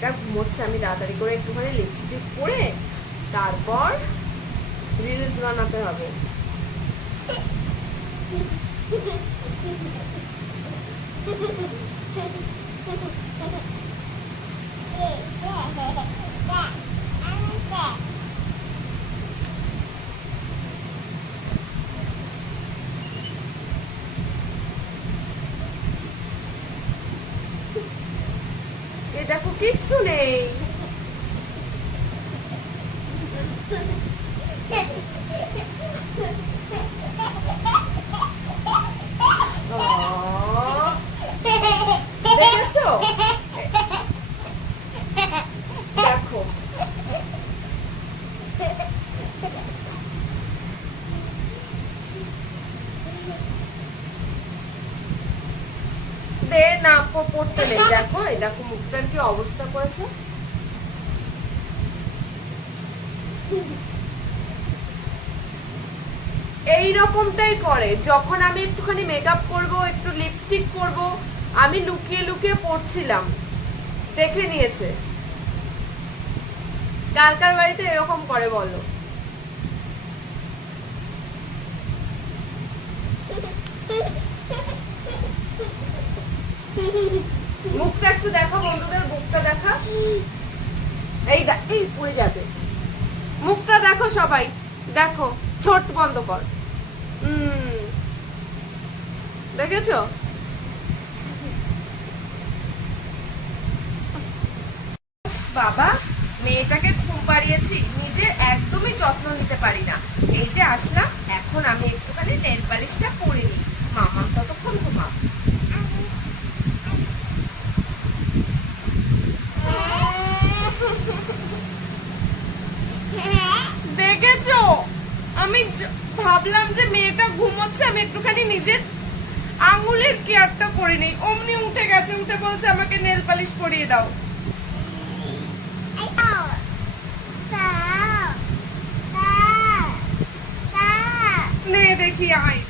মেয়েটা ঘুমোচ্ছে, আমি তাড়াতাড়ি করে একটুখানি লিপস্টিক পরে তারপর রিলস বানাতে হবে। এ দেখো কিচ্ছু নেই। দেখেছো? দেখো দে না পড়তে নেই। দেখো এই দেখো মুখটার কি অবস্থা করেছে। এই রকমটাই করে যখন আমি একটুখানি মেকআপ করব, একটু লিপস্টিক করব, আমি লুকিয়ে লুকিয়ে পড়ছিলাম, দেখে নিয়েছে। কার কার বাড়িতে এরকম করে বলো? মুখটা একটু দেখা, বন্ধুদের মুখটা দেখা। এই এই পড়ে যাবে। মুখটা দেখো সবাই, দেখো। ঠোঁট বন্ধ কর। দেখেছো? বাবা, মেয়েটাকে ঘুম পাড়িয়েছি, নিজে একদমই যত্ন নিতে পারি না। এই যে আসলাম, এখন আমি একটুখানি নেল পালিশটা পরে নিই, মামা ততক্ষণ ঘুমা। দেখেছো, আমি ভাবলাম যে মেয়েটা ঘুমোচ্ছে, আমি একটুখানি নিজের আঙুলের কেয়ারটা করে নেই, অমনি উঠে গেছে, উঠে বলছে আমাকে নেল পালিশ পরিয়ে দাও। নে দেখি আয়।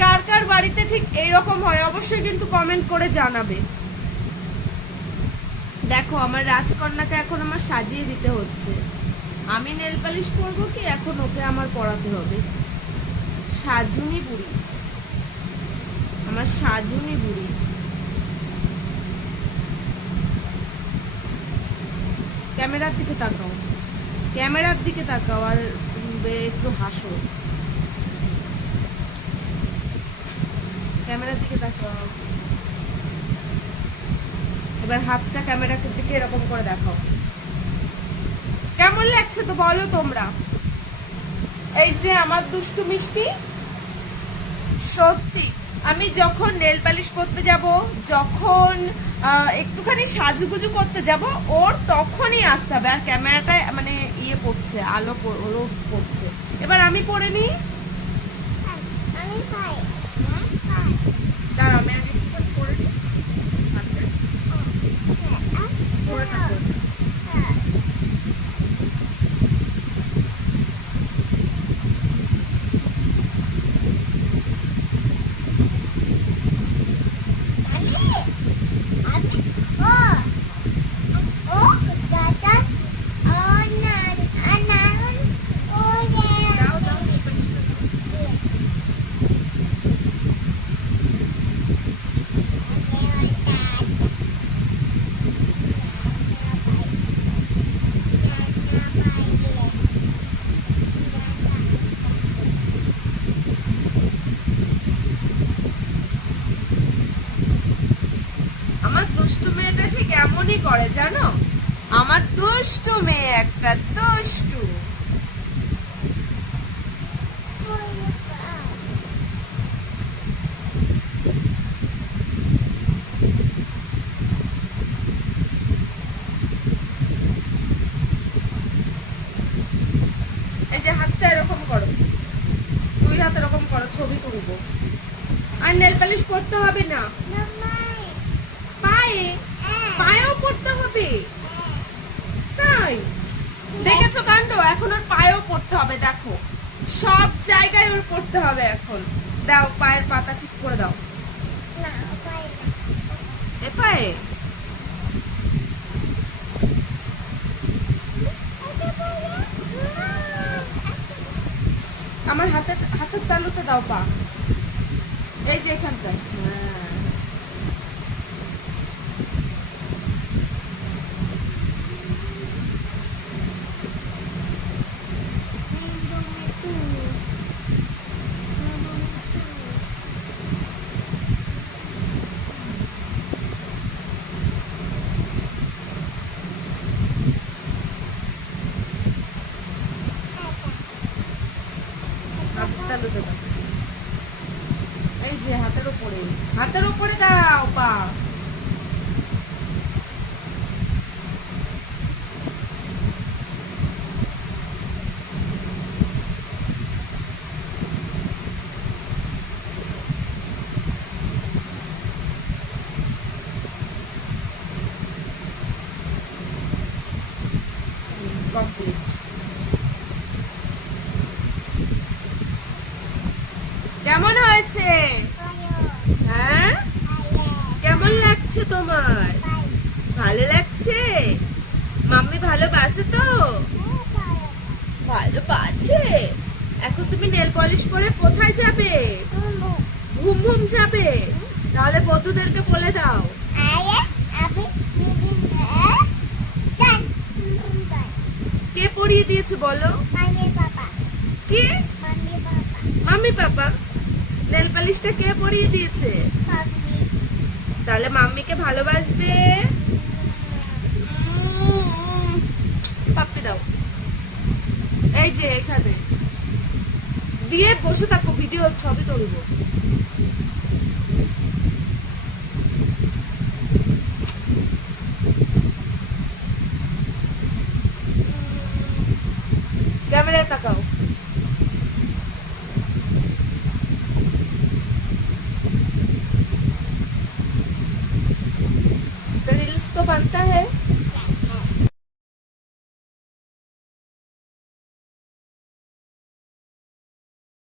কার কার বাড়িতে ঠিক এইরকম হয় অবশ্যই কিন্তু কমেন্ট করে জানাবে। দেখো আমার রাজকন্যাকে এখন আমার সাজিয়ে দিতে হচ্ছে। আমি নেল পালিশ পরবো কি এখন ওকে আমার পরাতে হবে। সাজুনি বুড়ি, আমার সাজুনি বুড়ি। ক্যামেরার দিকে তাকাও, ক্যামেরার দিকে তাকাও আর একটু হাসো। ক্যামেরার দিকে তাকাও। এবার হাতটা ক্যামেরার দিকে এরকম করে দেখাও। কেমন লাগছে তো বলো তোমরা। এই যে আমার দুষ্টু মিষ্টি, সত্যি আমি যখন নেল পালিশ করতে যাব, যখন একটুখানি সাজুগুজু করতে যাব, ওর তখনই আসতে হবে। আর ক্যামেরাটা মানে ইয়ে পড়ছে, আলো পড়ছে। এবার আমি পরে নিই। দাঁড়াও আমি আগে একটুখানি পরে নিই। পরে থাকো। আমার দুষ্টু মেয়েটা ঠিক এমনই করে জানো, আমার দুষ্টু মেয়ে একটা দুষ্টু। এই যে হাতটা এরকম করো, দুই হাত এরকম করো, ছবি তুলবো। আর নেল পালিশ পরতে হবে না। পায়েও পড়তে হবে, দেখো সব জায়গায় ওর পড়তে হবে এখন। দাও পায়ের পাতা ঠিক করে দাও। এ পায়ে আমার হাতের তালুতে দাও পা, এই যে এখানটায়। হ্যাঁ হাতের তালুতে দাও, এই যে হাতের উপরে দাও পা। কমপ্লিট। কেমন হয়েছে? হ্যাঁ কেমন লাগছে তোমার? ভালো লাগছে? মাম্মি ভালোবাসে তো? ভালোবাসে। এখন তুমি নেল পলিশ পরে কোথায় যাবে? ঘুম ঘুম যাবে? তাহলে বন্ধুদেরকে বলে দাও। কে পরিয়ে দিয়েছে বলো? কে? মাম্মি পাপা। নেল পালিশটা কে পরিয়ে দিয়েছে? তাহলে মাম্মিকে ভালোবাসবে। পাপ্পি দাও, এই যে এখানে দিয়ে বসে থাকো, ভিডিও ছবি তুলবো। ক্যামেরায় তাকাও। रील्स तो बनता है।